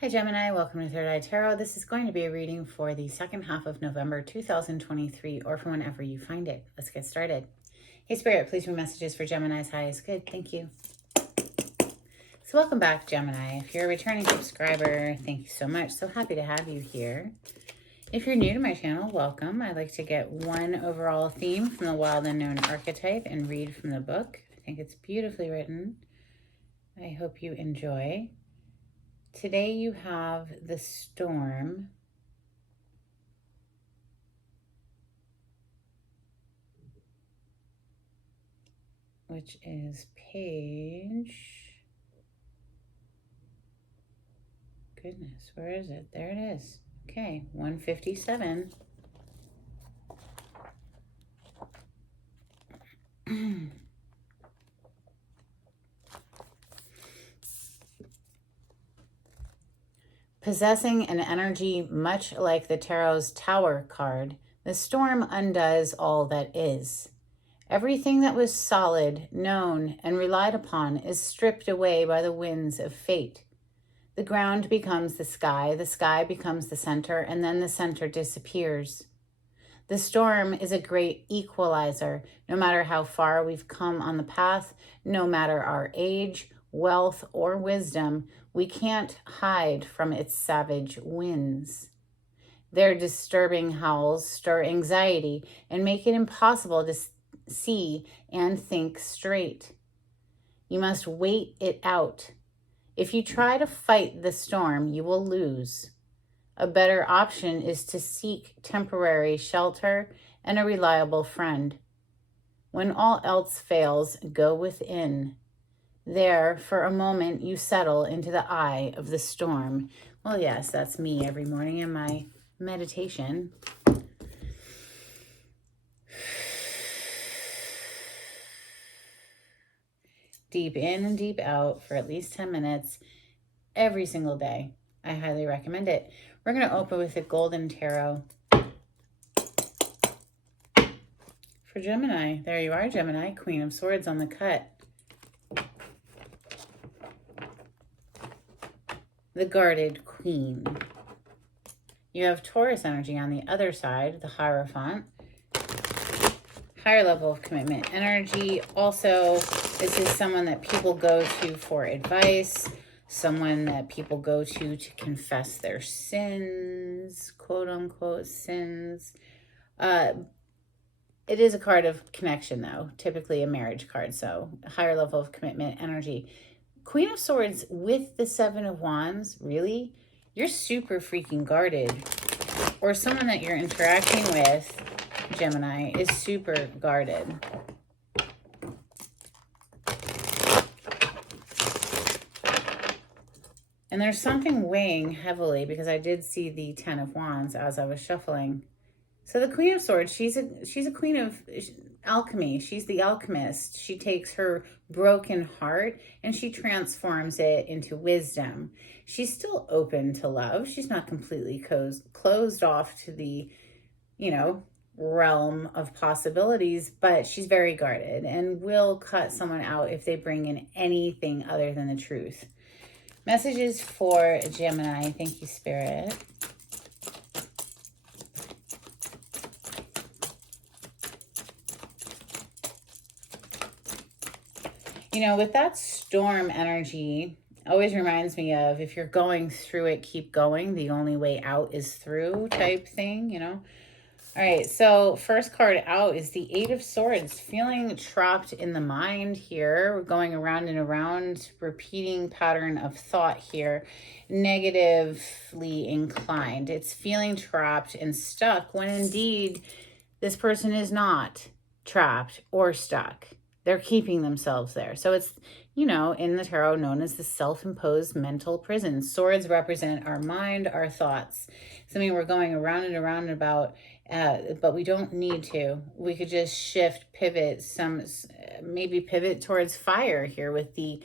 Hi Gemini, welcome to Third Eye Tarot. This is going to be a reading for the second half of November 2023 or from whenever you find it. Let's get started. Hey Spirit, please read messages for Gemini's highest good. Thank you. So welcome back Gemini. If you're a returning subscriber, thank you so much. So happy to have you here. If you're new to my channel, welcome. I like to get one overall theme from the Wild Unknown archetype and read from the book. I think it's beautifully written. I hope you enjoy. Today you have the Storm, which is page, goodness, where is it? There it is. Okay, 157. Possessing an energy much like the Tarot's Tower card, the Storm undoes all that is. Everything that was solid, known, and relied upon is stripped away by the winds of fate. The ground becomes the sky becomes the center, and then the center disappears. The storm is a great equalizer. No matter how far we've come on the path, no matter our age, wealth, or wisdom, we can't hide from its savage winds. Their disturbing howls stir anxiety and make it impossible to see and think straight. You must wait it out. If you try to fight the storm, you will lose. A better option is to seek temporary shelter and a reliable friend. When all else fails, go within. There, for a moment, you settle into the eye of the storm. Well, yes, that's me every morning in my meditation. Deep in and deep out for at least 10 minutes every single day. I highly recommend it. We're going to open with the Golden Tarot for Gemini. There you are, Gemini. Queen of Swords on the cut. The Guarded Queen. You have Taurus energy on the other side, the Hierophant. Higher level of commitment energy. Also, this is someone that people go to for advice, someone that people go to confess their sins, quote unquote sins. It is a card of connection though, typically a marriage card, so higher level of commitment energy. Queen of Swords with the Seven of Wands, really? You're super freaking guarded. Or someone that you're interacting with, Gemini, is super guarded. And there's something weighing heavily because I did see the Ten of Wands as I was shuffling. So the Queen of Swords, she's a queen of alchemy. She's the alchemist. She takes her broken heart and she transforms it into wisdom. She's still open to love. She's not completely closed off to the, realm of possibilities, but she's very guarded and will cut someone out if they bring in anything other than the truth. Messages for Gemini. Thank you, Spirit. With that storm energy, always reminds me of if you're going through it, keep going. The only way out is through type thing, All right, so first card out is the Eight of Swords, feeling trapped in the mind here. We're going around and around, repeating pattern of thought here, negatively inclined. It's feeling trapped and stuck when indeed this person is not trapped or stuck. They're keeping themselves there. So it's, in the tarot known as the self-imposed mental prison. Swords represent our mind, our thoughts. So we're going around and around and about, but we don't need to. We could just shift, pivot, maybe pivot towards fire here with the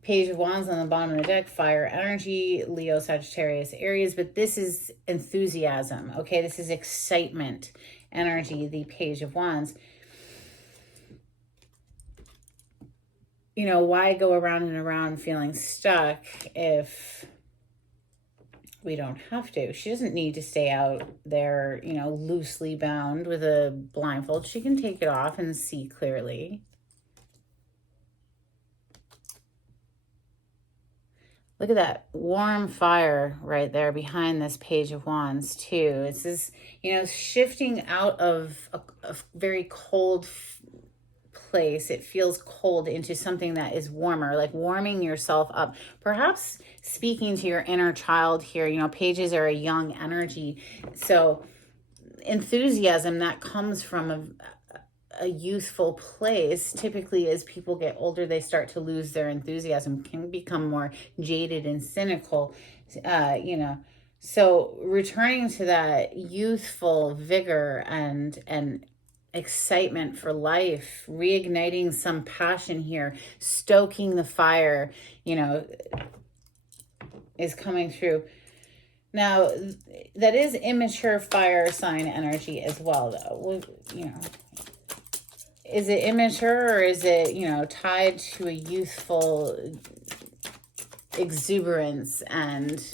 Page of Wands on the bottom of the deck, fire energy, Leo, Sagittarius, Aries, but this is enthusiasm, okay? This is excitement energy, the Page of Wands. Why go around and around feeling stuck if we don't have to. She doesn't need to stay out there, loosely bound with a blindfold. She can take it off and see clearly. Look at that warm fire right there behind this Page of Wands too. It's this, shifting out of a very cold place. It feels cold into something that is warmer, like warming yourself up. Perhaps speaking to your inner child here. Pages are a young energy. So enthusiasm that comes from a youthful place. Typically, as people get older, they start to lose their enthusiasm, can become more jaded and cynical, So returning to that youthful vigor and excitement for life, reigniting some passion here, stoking the fire, is coming through. Now, that is immature fire sign energy as well, though. Is it immature, or is it, tied to a youthful exuberance and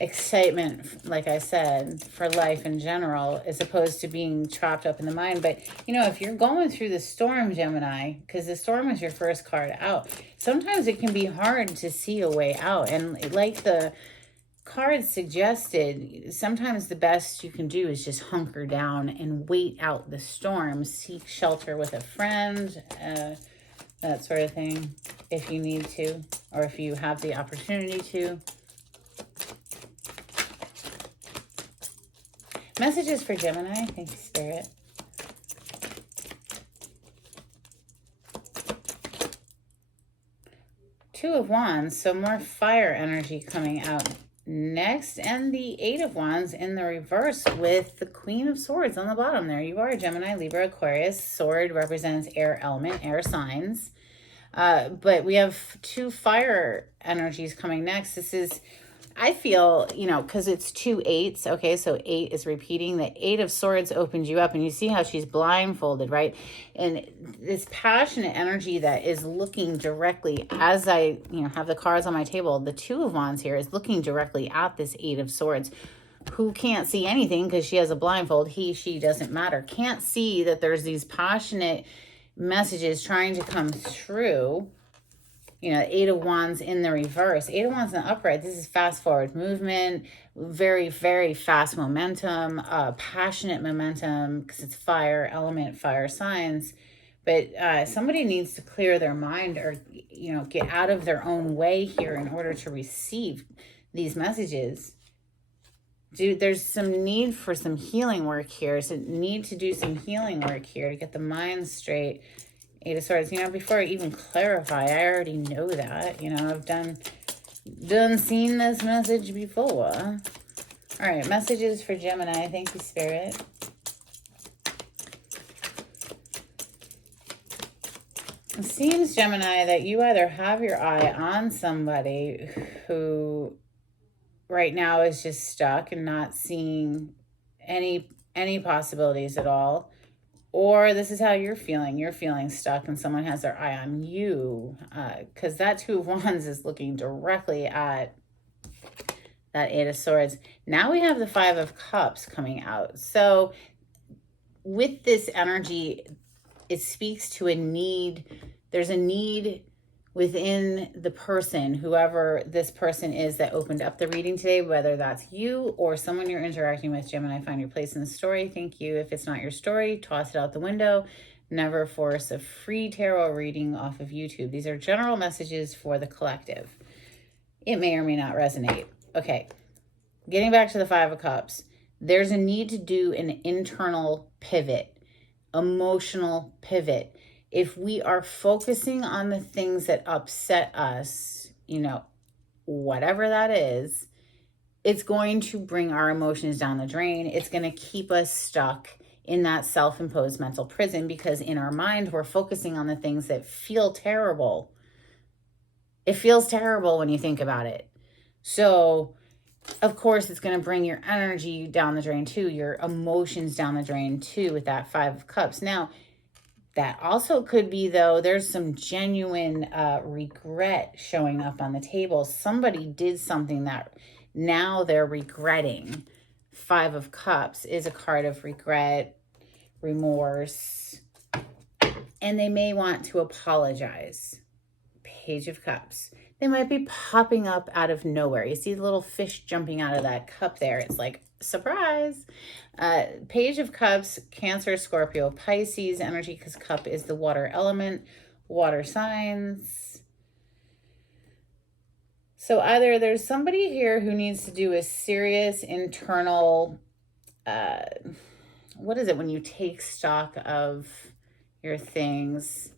excitement, like I said, for life in general, as opposed to being trapped up in the mind? But, if you're going through the storm, Gemini, because the storm is your first card out, sometimes it can be hard to see a way out. And like the card suggested, sometimes the best you can do is just hunker down and wait out the storm, seek shelter with a friend, that sort of thing, if you need to, or if you have the opportunity to. Messages for Gemini. Thank you, Spirit. Two of Wands, so more fire energy coming out next, and the Eight of Wands in the reverse with the Queen of Swords on the bottom. There you are, Gemini, Libra, Aquarius. Sword represents air element, air signs. But we have two fire energies coming next. This is, I feel, because it's 2 8s. Okay, so 8 is repeating. The Eight of Swords opens you up, and you see how she's blindfolded, right? And this passionate energy that is looking directly, as I, have the cards on my table, the Two of Wands here is looking directly at this Eight of Swords, who can't see anything because she has a blindfold. He, she, doesn't matter. Can't see that there's these passionate messages trying to come through. Eight of Wands in the reverse. Eight of Wands in the upright. This is fast forward movement, very, very fast momentum, passionate momentum, because it's fire element, fire signs. But somebody needs to clear their mind, or, get out of their own way here in order to receive these messages. There's some need for some healing work here. So need to do some healing work here to get the mind straight. Eight of Swords, before I even clarify, I already know that. I've done seen this message before. All right, messages for Gemini. Thank you, Spirit. It seems, Gemini, that you either have your eye on somebody who right now is just stuck and not seeing any possibilities at all. Or this is how you're feeling. You're feeling stuck and someone has their eye on you. Because that Two of Wands is looking directly at that Eight of Swords. Now we have the Five of Cups coming out. So with this energy, it speaks to a need. There's a need within the person, whoever this person is that opened up the reading today, whether that's you or someone you're interacting with. Gemini, find your place in the story. Thank you. If it's not your story, toss it out the window. Never force a free tarot reading off of YouTube. These are general messages for the collective. It may or may not resonate. Okay, getting back to the Five of Cups. There's a need to do an internal pivot, emotional pivot. If we are focusing on the things that upset us, whatever that is, it's going to bring our emotions down the drain. It's going to keep us stuck in that self-imposed mental prison, because in our mind, we're focusing on the things that feel terrible. It feels terrible when you think about it. So, of course, it's going to bring your energy down the drain too, your emotions down the drain too, with that Five of Cups. Now, that also could be, though, there's some genuine regret showing up on the table. Somebody did something that now they're regretting. Five of Cups is a card of regret, remorse, and they may want to apologize. Page of Cups. They might be popping up out of nowhere. You see the little fish jumping out of that cup there. It's like, surprise. Page of Cups, Cancer, Scorpio, Pisces energy, because cup is the water element, water signs. So either there's somebody here who needs to do a serious internal, what is it when you take stock of your things?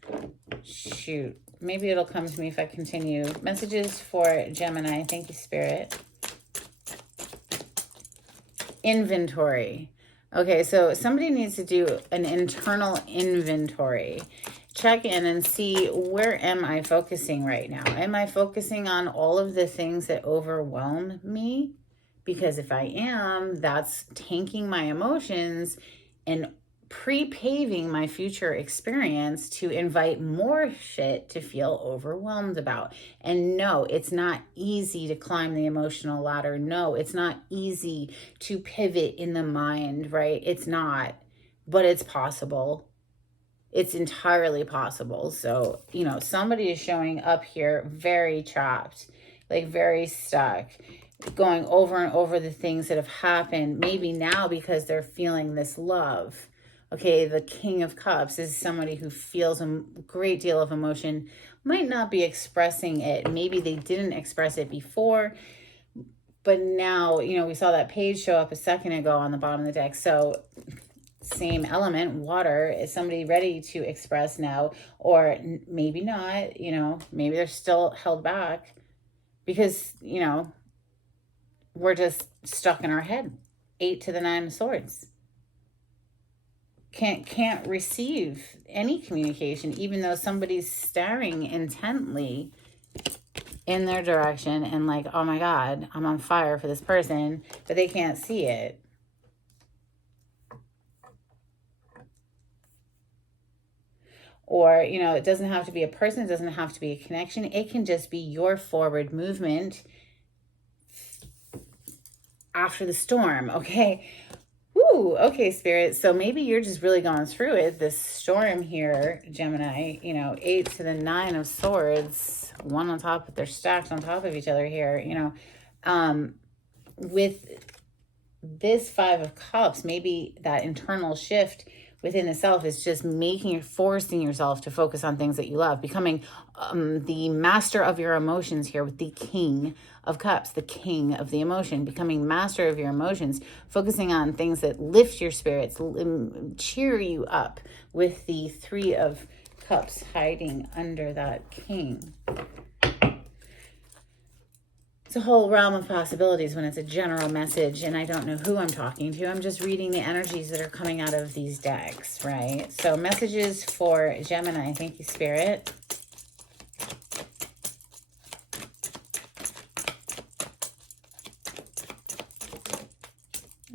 Shoot. Maybe it'll come to me if I continue. Messages for Gemini. Thank you, Spirit. Inventory. Okay, so somebody needs to do an internal inventory. Check in and see, where am I focusing right now? Am I focusing on all of the things that overwhelm me? Because if I am, that's tanking my emotions and pre-paving my future experience to invite more shit to feel overwhelmed about. And no, it's not easy to climb the emotional ladder. No, it's not easy to pivot in the mind, right? It's not, but it's possible. It's entirely possible. So, you know, somebody is showing up here very trapped, like very stuck, going over and over the things that have happened, maybe now because they're feeling this love. Okay, the King of Cups is somebody who feels a great deal of emotion, might not be expressing it. Maybe they didn't express it before, but now, you know, we saw that page show up a second ago on the bottom of the deck. So same element, water, is somebody ready to express now, or maybe not, you know, maybe they're still held back because, you know, we're just stuck in our head. 8 to the 9 of Swords. Can't receive any communication, even though somebody's staring intently in their direction and like, oh my God, I'm on fire for this person, but they can't see it. Or, you know, it doesn't have to be a person, it doesn't have to be a connection. It can just be your forward movement after the storm, okay? Ooh, okay, Spirit. So maybe you're just really going through it. This storm here, Gemini, you know, 8 to the 9 of Swords, one on top, they're stacked on top of each other here, you know. With this 5 of Cups, maybe that internal shift within the self is just forcing yourself to focus on things that you love, becoming the master of your emotions here with the King of Cups, the king of the emotion, becoming master of your emotions, focusing on things that lift your spirits, cheer you up, with the 3 of Cups hiding under that king. It's a whole realm of possibilities when it's a general message and I don't know who I'm talking to. I'm just reading the energies that are coming out of these decks, right? So messages for Gemini. Thank you, Spirit.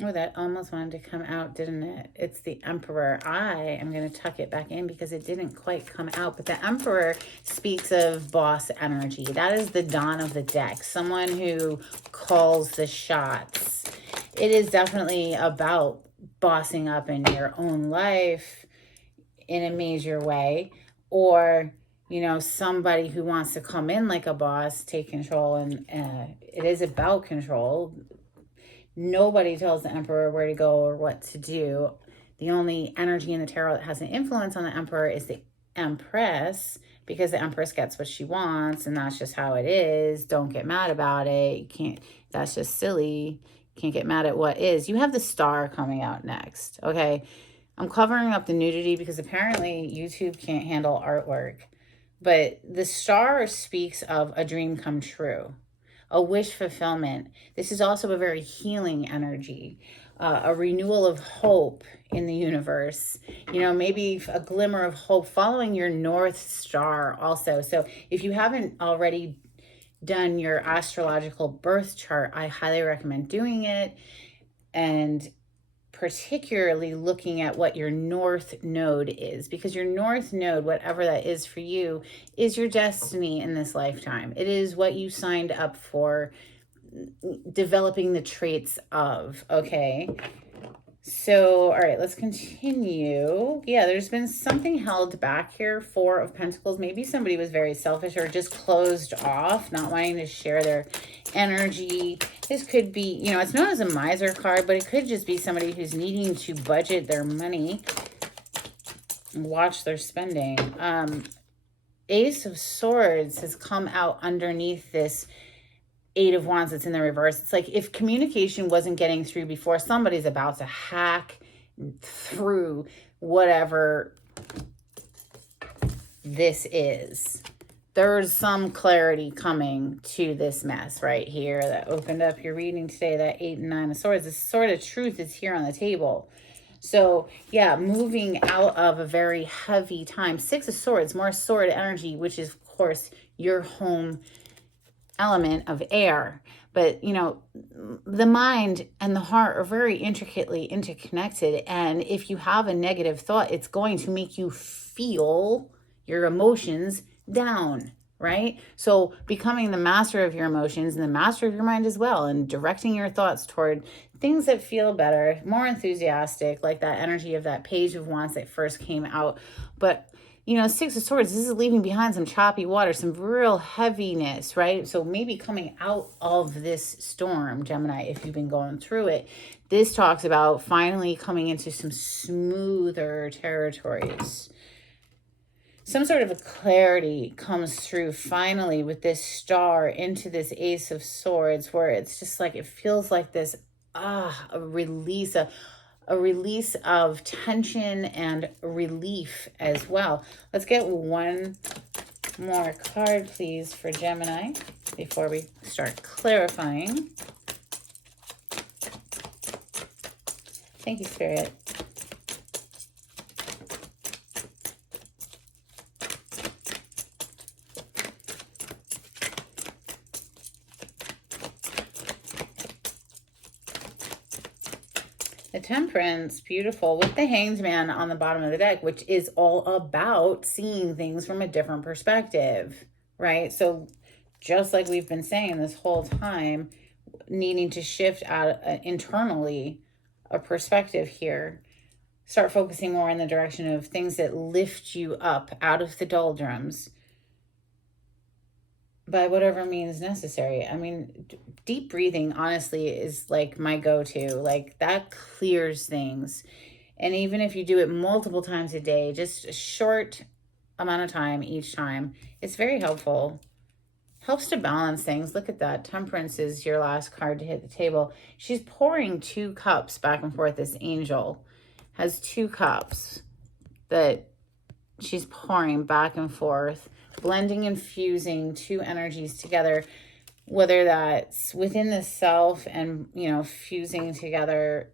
Oh, that almost wanted to come out, didn't it? It's the Emperor. I am going to tuck it back in because it didn't quite come out. But the Emperor speaks of boss energy. That is the Dawn of the deck. Someone who calls the shots. It is definitely about bossing up in your own life in a major way. Or, you know, somebody who wants to come in like a boss, take control. And it is about control. Nobody tells the Emperor where to go or what to do. The only energy in the tarot that has an influence on the Emperor is the Empress, because the Empress gets what she wants, and that's just how it is. Don't get mad about it. You can't, that's just silly. You can't get mad at what is. You have the Star coming out next, okay? I'm covering up the nudity because apparently YouTube can't handle artwork. But the Star speaks of a dream come true, a wish fulfillment. This is also a very healing energy, a renewal of hope in the universe. You know, maybe a glimmer of hope following your North Star also. So if you haven't already done your astrological birth chart, I highly recommend doing it, and particularly looking at what your North Node is, because your North Node, whatever that is for you, is your destiny in this lifetime. It is what you signed up for developing the traits of, okay? So, all right, let's continue. Yeah, there's been something held back here. Four of Pentacles. Maybe somebody was very selfish or just closed off, not wanting to share their energy. This could be, you know, it's known as a miser card, but it could just be somebody who's needing to budget their money, watch their spending. Ace of Swords has come out underneath this Eight of Wands that's in the reverse. It's like if communication wasn't getting through before, somebody's about to hack through whatever this is. There's some clarity coming to this mess right here that opened up your reading today, that 8 and 9 of Swords. This sort of truth is here on the table. So, yeah, moving out of a very heavy time. 6 of Swords, more sword energy, which is, of course, your home element of air. But, you know, the mind and the heart are very intricately interconnected. And if you have a negative thought, it's going to make you feel your emotions down, right? So becoming the master of your emotions and the master of your mind as well, and directing your thoughts toward things that feel better, more enthusiastic, like that energy of that Page of Wands that first came out. But you know, 6 of Swords, this is leaving behind some choppy water, some real heaviness, right? So maybe coming out of this storm, Gemini, if you've been going through it, this talks about finally coming into some smoother territories. Some sort of a clarity comes through finally with this star into this Ace of Swords, where it's just like, it feels like this, a release, a release of tension and relief as well. Let's get one more card, please, for Gemini before we start clarifying. Thank you, Spirit. The Temperance, beautiful, with the Hanged Man on the bottom of the deck, which is all about seeing things from a different perspective, right? So just like we've been saying this whole time, needing to shift out internally a perspective here. Start focusing more in the direction of things that lift you up out of the doldrums by whatever means necessary. I mean, deep breathing, honestly, is like my go-to. Like, that clears things. And even if you do it multiple times a day, just a short amount of time each time, it's very helpful. Helps to balance things. Look at that. Temperance is your last card to hit the table. She's pouring 2 cups back and forth. This angel has 2 cups that she's pouring back and forth, blending and fusing 2 energies together, whether that's within the self and, you know, fusing together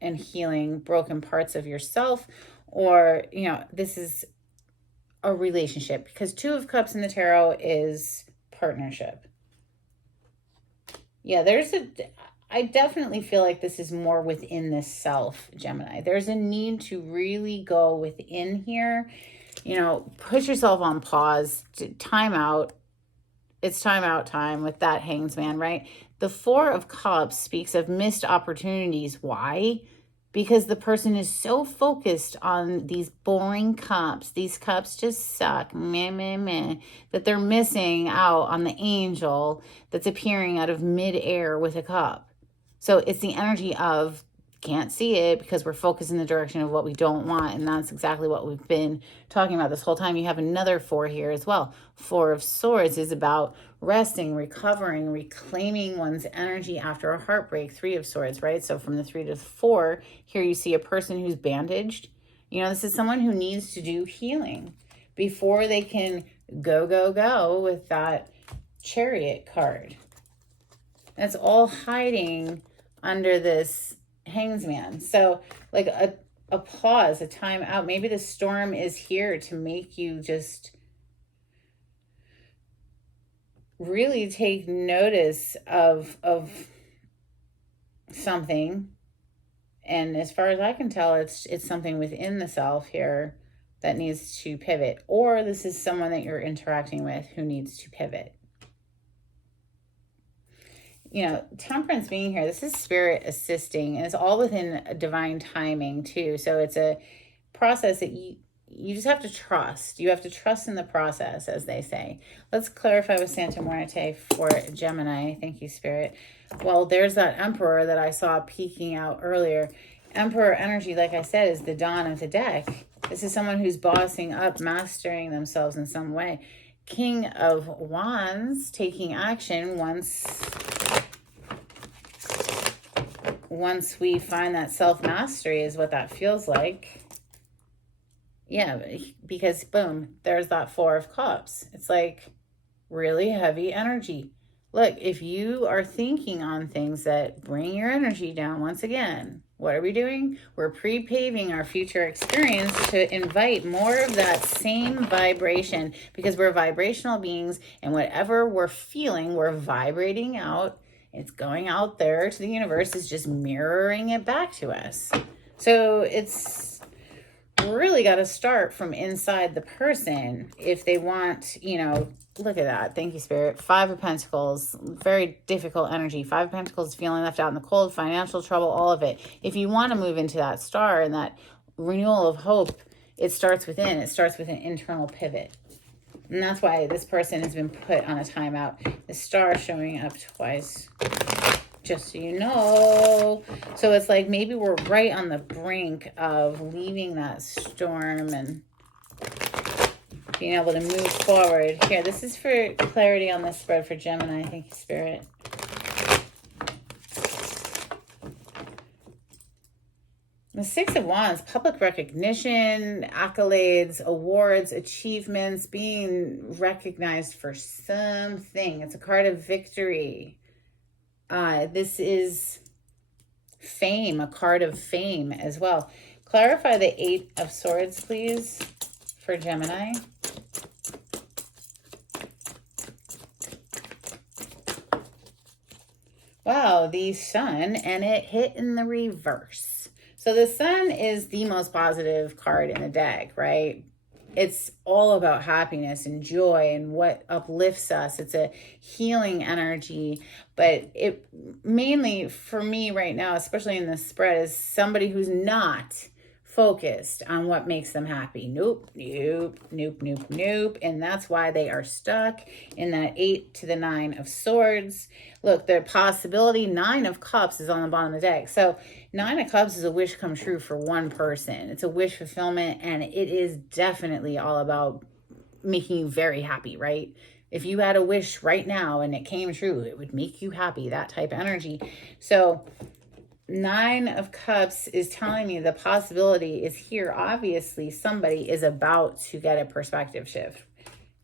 and healing broken parts of yourself, or, you know, this is a relationship, because 2 of Cups in the tarot is partnership. Yeah, I definitely feel like this is more within the self, Gemini. There's a need to really go within here. You know, put yourself on pause, time out. It's time out time with that Hanged Man, right? The 4 of Cups speaks of missed opportunities. Why? Because the person is so focused on these boring cups. These cups just suck, meh, meh, meh, that they're missing out on the angel that's appearing out of midair with a cup. So it's the energy of can't see it because we're focused in the direction of what we don't want. And that's exactly what we've been talking about this whole time. You have another 4 here as well. 4 of Swords is about resting, recovering, reclaiming one's energy after a heartbreak. 3 of Swords, right? So from the 3 to the 4, here you see a person who's bandaged. You know, this is someone who needs to do healing before they can go with that Chariot card. That's all hiding under this Hanged Man. So like a pause, a time out. Maybe the storm is here to make you just really take notice of something. And as far as I can tell, it's something within the self here that needs to pivot, or this is someone that you're interacting with who needs to pivot. you know, temperance being here, this is spirit assisting, and it's all within a divine timing too. So it's a process that you just have to trust. You have to trust in the process, as they say. Let's clarify with Santa Muerte for Gemini. Thank you, Spirit. Well, there's that Emperor that I saw peeking out earlier. Emperor energy, like I said, is the dawn of the deck. This is someone who's bossing up, mastering themselves in some way. King of Wands, taking action once we find that self-mastery is what that feels like. Yeah, because boom, there's that Four of Cups. It's like really heavy energy. Look, if you are thinking on things that bring your energy down, once again, what are we doing? We're pre-paving our future experience to invite more of that same vibration, because we're vibrational beings, and whatever we're feeling, we're vibrating out. It's going out there to the universe, is just mirroring it back to us. So it's really got to start from inside the person if they want, you know, look at that. Thank you, Spirit. Five of Pentacles, very difficult energy. Five of Pentacles, feeling left out in the cold, financial trouble, all of it. If you want to move into that star and that renewal of hope, it starts within. It starts with an internal pivot. And that's why this person has been put on a timeout. The star showing up twice, just so you know. So it's like maybe we're right on the brink of leaving that storm and being able to move forward. Here, this is for clarity on this spread for Gemini. Thank you, Spirit. The Six of Wands, public recognition, accolades, awards, achievements, being recognized for something. It's a card of victory. This is fame, a card of fame as well. Clarify the Eight of Swords, please, for Gemini. Wow, the Sun, and it hit in the reverse. So the Sun is the most positive card in the deck, right? It's all about happiness and joy and what uplifts us. It's a healing energy, but it mainly for me right now, especially in this spread, is somebody who's not focused on what makes them happy. Nope, nope, nope, nope, nope. And that's why they are stuck in that 8 to the 9 of Swords. Look, the possibility, 9 of Cups is on the bottom of the deck. So 9 of Cups is a wish come true for one person. It's a wish fulfillment, and it is definitely all about making you very happy, right? If you had a wish right now and it came true, it would make you happy, that type of energy. So 9 of Cups is telling me the possibility is here. Obviously, somebody is about to get a perspective shift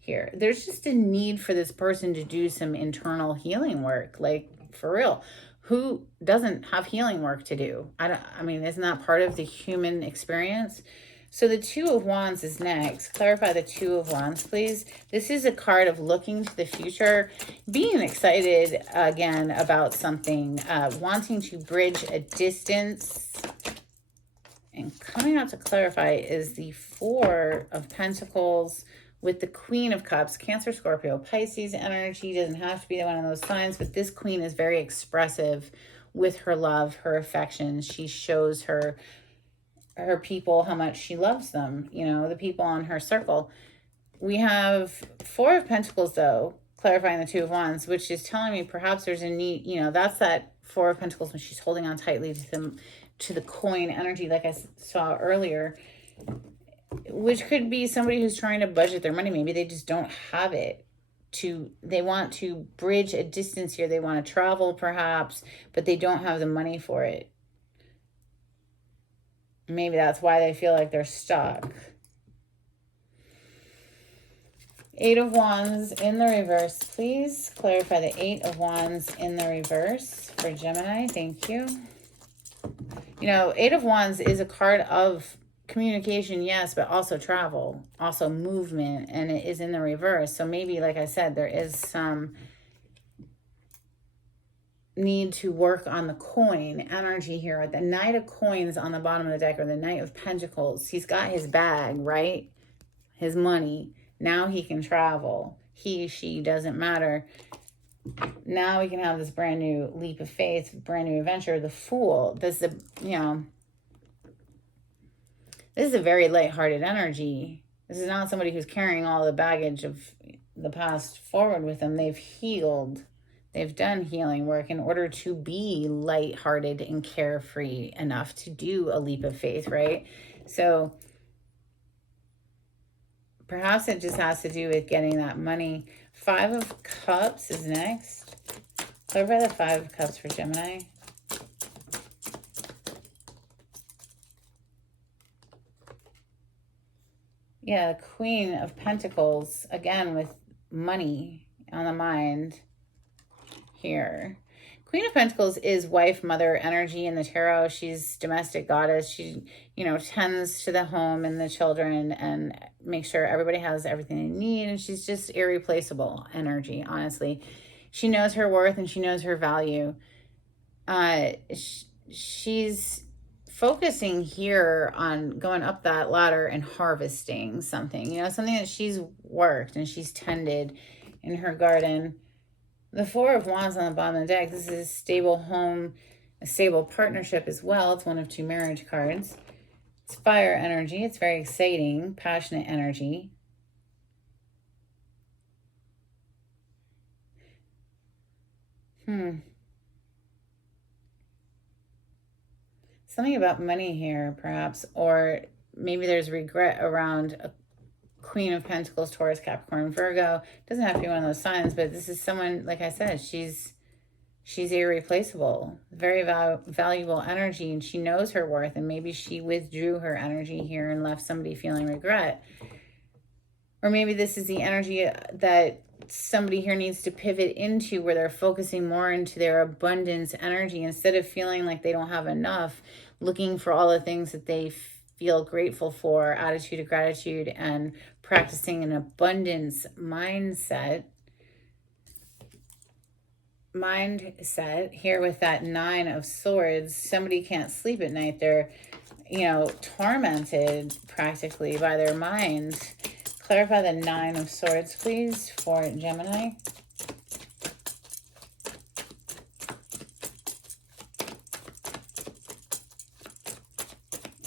here. There's just a need for this person to do some internal healing work, like for real. Who doesn't have healing work to do? I mean, isn't that part of the human experience? So the Two of Wands is next. Clarify the Two of Wands, please. This is a card of looking to the future, being excited again about something, wanting to bridge a distance. And coming out to clarify is the Four of Pentacles with the Queen of Cups, Cancer, Scorpio, Pisces energy. Doesn't have to be one of those signs, but this queen is very expressive with her love, her affection. She shows her people how much she loves them, you know, the people on her circle. We have Four of Pentacles, though, clarifying the Two of Wands, which is telling me perhaps there's a need, you know, that's that Four of Pentacles when she's holding on tightly to the coin energy, like I saw earlier, which could be somebody who's trying to budget their money. Maybe they just don't have it. They want to bridge a distance here. They want to travel perhaps, but they don't have the money for it. Maybe that's why they feel like they're stuck. Eight of Wands in the reverse, please. Clarify the Eight of Wands in the reverse for Gemini. Thank you. You know, Eight of Wands is a card of communication, yes, but also travel, also movement, and it is in the reverse. So maybe, like I said, there is some need to work on the coin energy here. The Knight of Coins on the bottom of the deck, or the Knight of Pentacles. He's got his bag, right? His money. Now he can travel. He, she, doesn't matter. Now we can have this brand new leap of faith, brand new adventure. The Fool. This is this is a very lighthearted energy. This is not somebody who's carrying all the baggage of the past forward with them. They've healed. They've done healing work in order to be lighthearted and carefree enough to do a leap of faith, right? So perhaps it just has to do with getting that money. 5 of Cups is next. Clarify the 5 of Cups for Gemini. Yeah, the Queen of Pentacles, again, with money on the mind here. Queen of Pentacles is wife, mother energy in the tarot. She's domestic goddess. She, tends to the home and the children and makes sure everybody has everything they need. And she's just irreplaceable energy, honestly. She knows her worth and she knows her value. She's focusing here on going up that ladder and harvesting something, something that she's worked and she's tended in her garden. The 4 of Wands on the bottom of the deck. This is a stable home, a stable partnership as well. It's one of 2 marriage cards. It's fire energy. It's very exciting, passionate energy. Something about money here, perhaps, or maybe there's regret around a Queen of Pentacles, Taurus, Capricorn, Virgo. Doesn't have to be one of those signs, but this is someone, like I said, she's irreplaceable, very valuable energy, and she knows her worth, and maybe she withdrew her energy here and left somebody feeling regret. Or maybe this is the energy that somebody here needs to pivot into, where they're focusing more into their abundance energy instead of feeling like they don't have enough, looking for all the things that they feel grateful for, attitude of gratitude, and practicing an abundance mindset here with that 9 of Swords. Somebody can't sleep at night. They're, tormented practically by their mind. Clarify the 9 of Swords, please, for Gemini.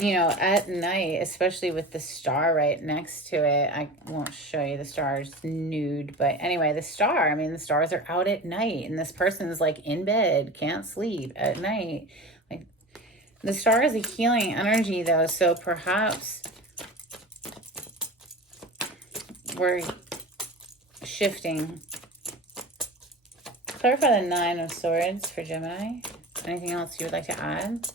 At night, especially with the star right next to it, I won't show you the stars nude, but anyway, the stars are out at night, and this person is like in bed, can't sleep at night. Like, the star is a healing energy though, so perhaps we're shifting. Clarify the 9 of Swords for Gemini. Anything else you would like to add?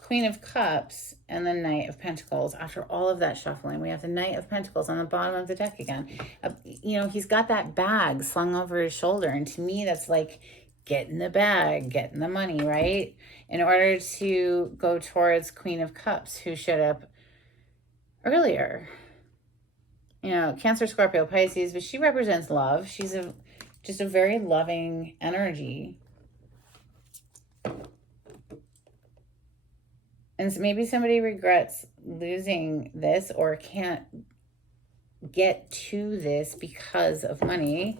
Queen of Cups and the Knight of Pentacles. After all of that shuffling, we have the Knight of Pentacles on the bottom of the deck again. He's got that bag slung over his shoulder, and to me that's like getting the bag, getting the money, right? In order to go towards Queen of Cups, who showed up earlier. Cancer, Scorpio, Pisces, but she represents love. She's just a very loving energy. And so maybe somebody regrets losing this or can't get to this because of money.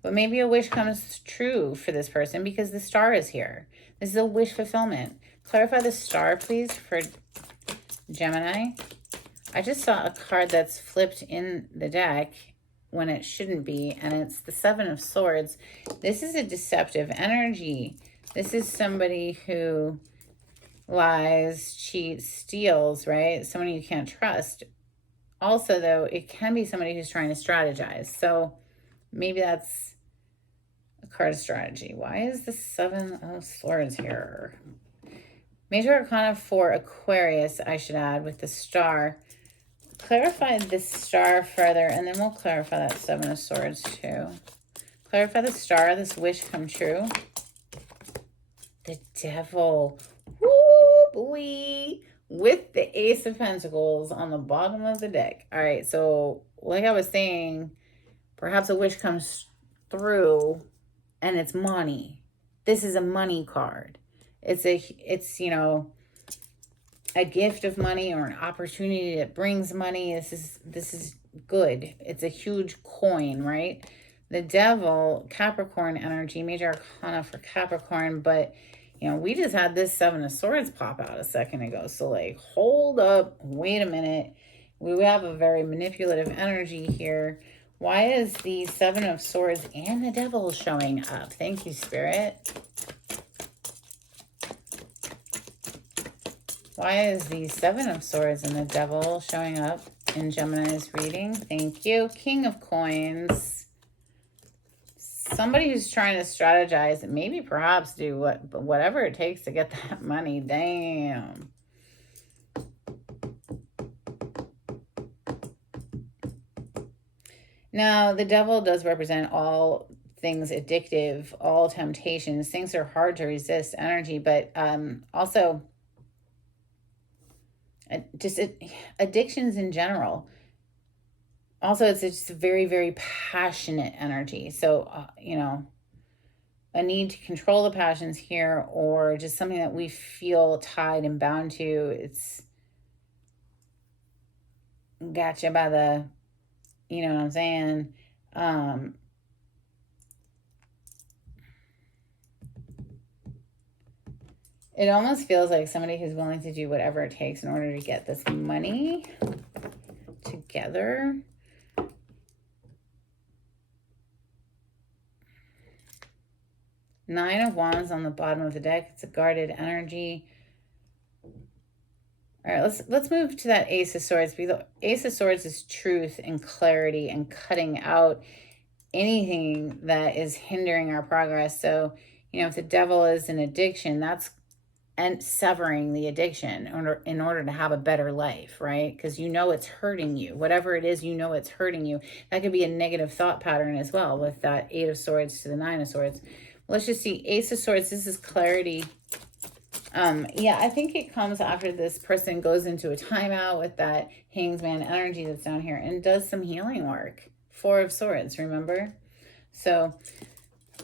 But maybe a wish comes true for this person because the star is here. This is a wish fulfillment. Clarify the star, please, for Gemini. I just saw a card that's flipped in the deck when it shouldn't be, and it's the 7 of Swords. This is a deceptive energy. This is somebody who lies, cheats, steals, right? Someone you can't trust. Also, though, it can be somebody who's trying to strategize. So maybe that's a card of strategy. Why is the 7 of Swords here? Major Arcana for Aquarius, I should add, with the star. Clarify this star further, and then we'll clarify that 7 of Swords too. Clarify the star, this wish come true. The Devil. Woo-wee. With the Ace of Pentacles on the bottom of the deck. All right, so like I was saying, perhaps a wish comes through and it's money. This is a money card. It's a gift of money or an opportunity that brings money. This is good. It's a huge coin, right? The Devil, Capricorn energy, major arcana for Capricorn, but you know, we just had this Seven of Swords pop out a second ago. So like, hold up, wait a minute. We have a very manipulative energy here. Why is the Seven of Swords and the Devil showing up? Thank you, Spirit. Why is the Seven of Swords and the Devil showing up in Gemini's reading? Thank you. King of Coins. Somebody who's trying to strategize and maybe perhaps do whatever it takes to get that money. Damn. Now, the Devil does represent all things addictive, all temptations. Things are hard to resist energy, but also just addictions in general. Also, it's just a very, very passionate energy. So, you know, a need to control the passions here, or just something that we feel tied and bound to. It's gotcha by the, you know what I'm saying? It almost feels like somebody who's willing to do whatever it takes in order to get this money together. Nine of Wands on the bottom of the deck. It's a guarded energy. All right, let's move to that Ace of Swords. The Ace of Swords is truth and clarity and cutting out anything that is hindering our progress. So, you know, if the Devil is an addiction, that's and severing the addiction in order to have a better life, right? Because you know it's hurting you. Whatever it is, you know it's hurting you. That could be a negative thought pattern as well with that Eight of Swords to the Nine of Swords. Let's just see. Ace of Swords, this is clarity. Yeah, I think it comes after this person goes into a timeout with that Hangman energy that's down here and does some healing work. Four of Swords, remember? So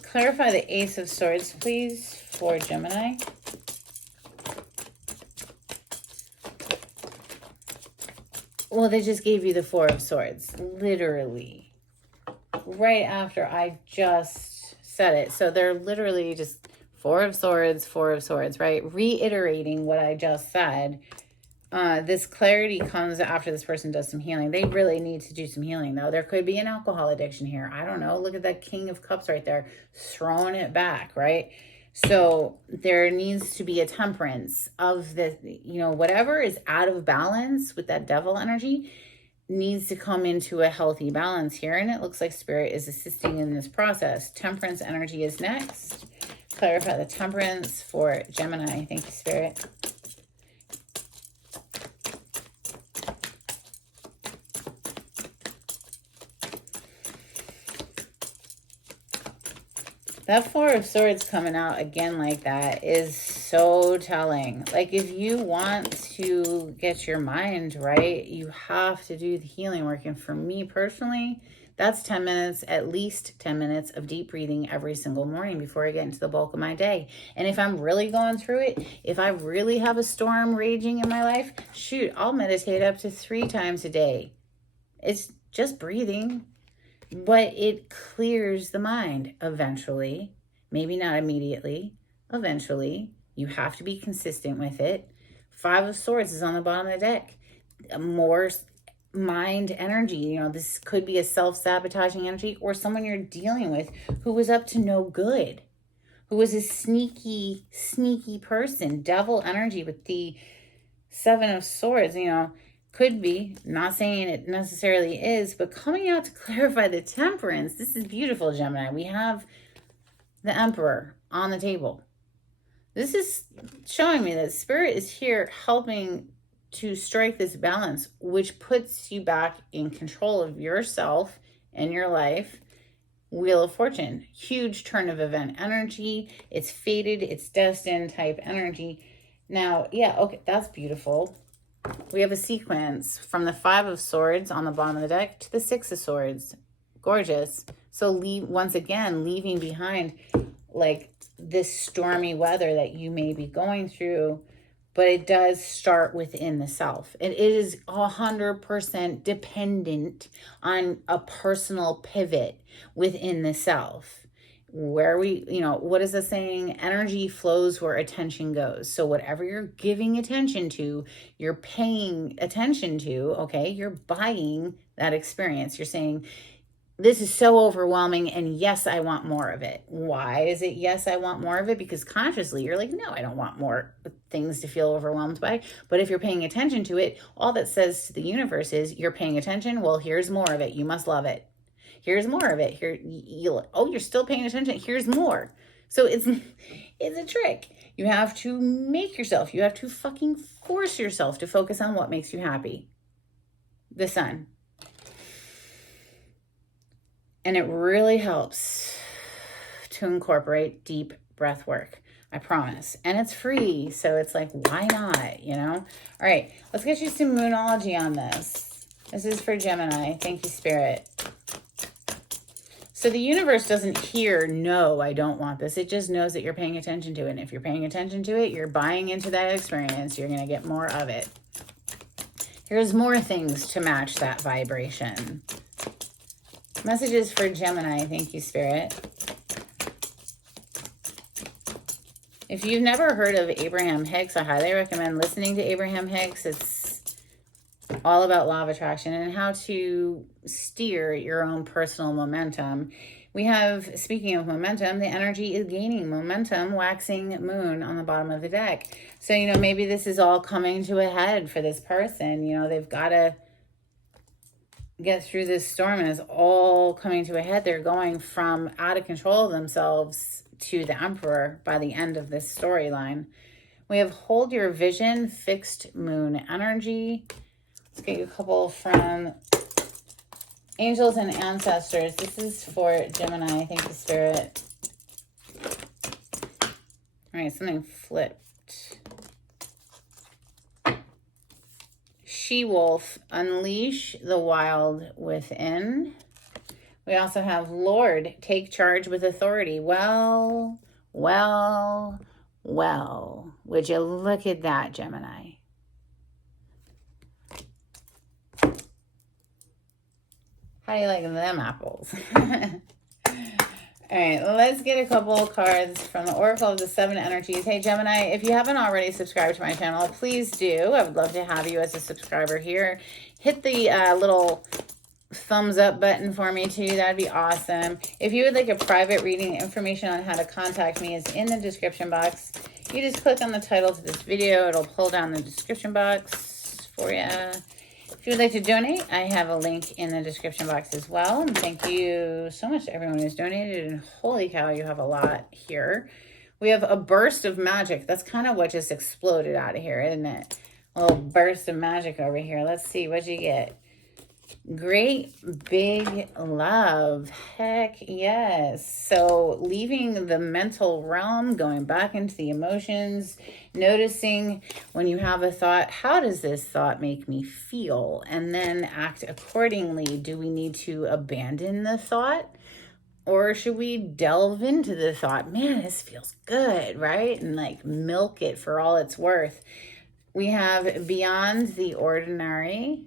clarify the Ace of Swords, please, for Gemini. Well, they just gave you the Four of Swords, literally, right after I just said it. So they're literally just Four of Swords, right? Reiterating what I just said. This clarity comes after this person does some healing. They really need to do some healing, though. There could be an alcohol addiction here. I don't know. Look at that King of Cups right there, throwing it back, right? So there needs to be a temperance of the, you know, whatever is out of balance with that Devil energy needs to come into a healthy balance here. And it looks like Spirit is assisting in this process. Temperance energy is next. Clarify the temperance for Gemini. Thank you, Spirit. That Four of Swords coming out again like that is so telling. Like, if you want to get your mind right, you have to do the healing work. And for me personally, that's 10 minutes, at least 10 minutes of deep breathing every single morning before I get into the bulk of my day. And if I'm really going through it, if I really have a storm raging in my life, shoot, I'll meditate up to 3 times a day. It's just breathing. But it clears the mind eventually. Maybe not immediately. Eventually. You have to be consistent with it. Five of Swords is on the bottom of the deck. More mind energy. You know, this could be a self-sabotaging energy or someone you're dealing with who was up to no good. Who was a sneaky, sneaky person. Devil energy with the Seven of Swords, you know. Could be, not saying it necessarily is, but coming out to clarify the temperance. This is beautiful, Gemini. We have the Emperor on the table. This is showing me that Spirit is here helping to strike this balance, which puts you back in control of yourself and your life. Wheel of Fortune, huge turn of event energy. It's fated, it's destined type energy. Now, yeah, okay, that's beautiful. We have a sequence from the Five of Swords on the bottom of the deck to the Six of Swords. Gorgeous. So once again, leaving behind like this stormy weather that you may be going through. but it does start within the self. It is 100% dependent on a personal pivot within the self. Where we, what is the saying? Energy flows where attention goes. So whatever you're giving attention to, you're paying attention to, okay? You're buying that experience. You're saying, this is so overwhelming, and yes, I want more of it. Why is it yes, I want more of it? Because consciously you're like, no, I don't want more things to feel overwhelmed by. But if you're paying attention to it, all that says to the universe is you're paying attention. Well, here's more of it. You must love it. Here's more of it. Here, you're still paying attention. Here's more. So it's a trick. You have to make yourself, you have to fucking force yourself to focus on what makes you happy. The sun. And it really helps to incorporate deep breath work. I promise. And it's free. So it's like, why not? All right. Let's get you some Moonology on this. This is for Gemini. Thank you, Spirit. So the universe doesn't hear, no, I don't want this. It just knows that you're paying attention to it. And if you're paying attention to it, you're buying into that experience. You're going to get more of it. Here's more things to match that vibration. Messages for Gemini. Thank you, Spirit. If you've never heard of Abraham Hicks, I highly recommend listening to Abraham Hicks. It's all about law of attraction and how to steer your own personal momentum. We have, speaking of momentum, the energy is gaining momentum, waxing moon on the bottom of the deck. So, maybe this is all coming to a head for this person. They've got to get through this storm, and it's all coming to a head. They're going from out of control of themselves to the Emperor by the end of this storyline. We have hold your vision, fixed moon energy. Let's get you a couple from angels and ancestors. This is for Gemini. Thank you, Spirit. All right, something flipped. She-wolf, unleash the wild within. We also have Lord, take charge with authority. Well. Would you look at that, Gemini? How do you like them apples? All right, let's get a couple cards from the Oracle of the Seven Energies. Hey, Gemini, if you haven't already subscribed to my channel, please do. I would love to have you as a subscriber here. Hit the little thumbs up button for me, too. That'd be awesome. If you would like a private reading, information on how to contact me is in the description box. You just click on the title to this video. It'll pull down the description box for you. If you would like to donate, I have a link in the description box as well. And thank you so much to everyone who's donated. And holy cow, you have a lot here. We have a burst of magic. That's kind of what just exploded out of here, isn't it? A little burst of magic over here. Let's see, what'd you get? Great big love. Heck yes. So leaving the mental realm, going back into the emotions, noticing when you have a thought, how does this thought make me feel? And then act accordingly. Do we need to abandon the thought? Or should we delve into the thought? Man, this feels good, right? And like milk it for all it's worth. We have beyond the ordinary,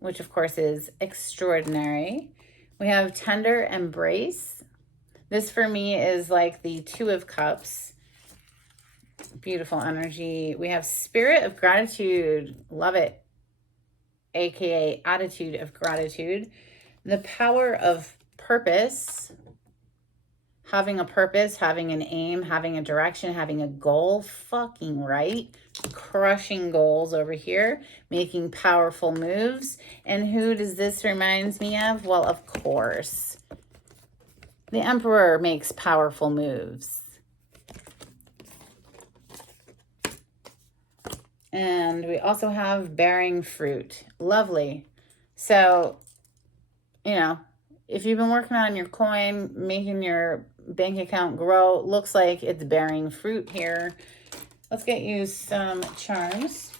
which of course is extraordinary. We have tender embrace. This for me is like the Two of Cups. Beautiful energy. We have spirit of gratitude. Love it. AKA attitude of gratitude. The power of purpose. Having a purpose, having an aim, having a direction, having a goal. Fucking right. Crushing goals over here. Making powerful moves. And who does this remind me of? Well, of course. The Emperor makes powerful moves. And we also have bearing fruit. Lovely. So, if you've been working on your coin, making your bank account grow, looks like it's bearing fruit here. Let's get you some charms.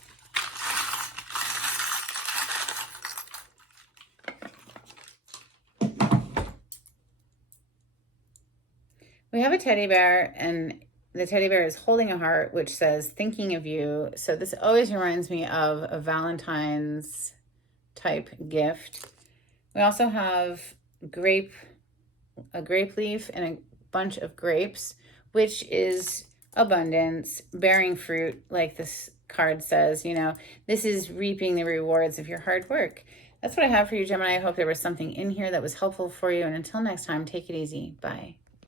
We have a teddy bear, and the teddy bear is holding a heart, which says, thinking of you. So this always reminds me of a Valentine's type gift. We also have a grape leaf and a bunch of grapes, which is abundance, bearing fruit, like this card says. This is reaping the rewards of your hard work. That's what I have for you, Gemini. I hope there was something in here that was helpful for you. And until next time, take it easy. Bye.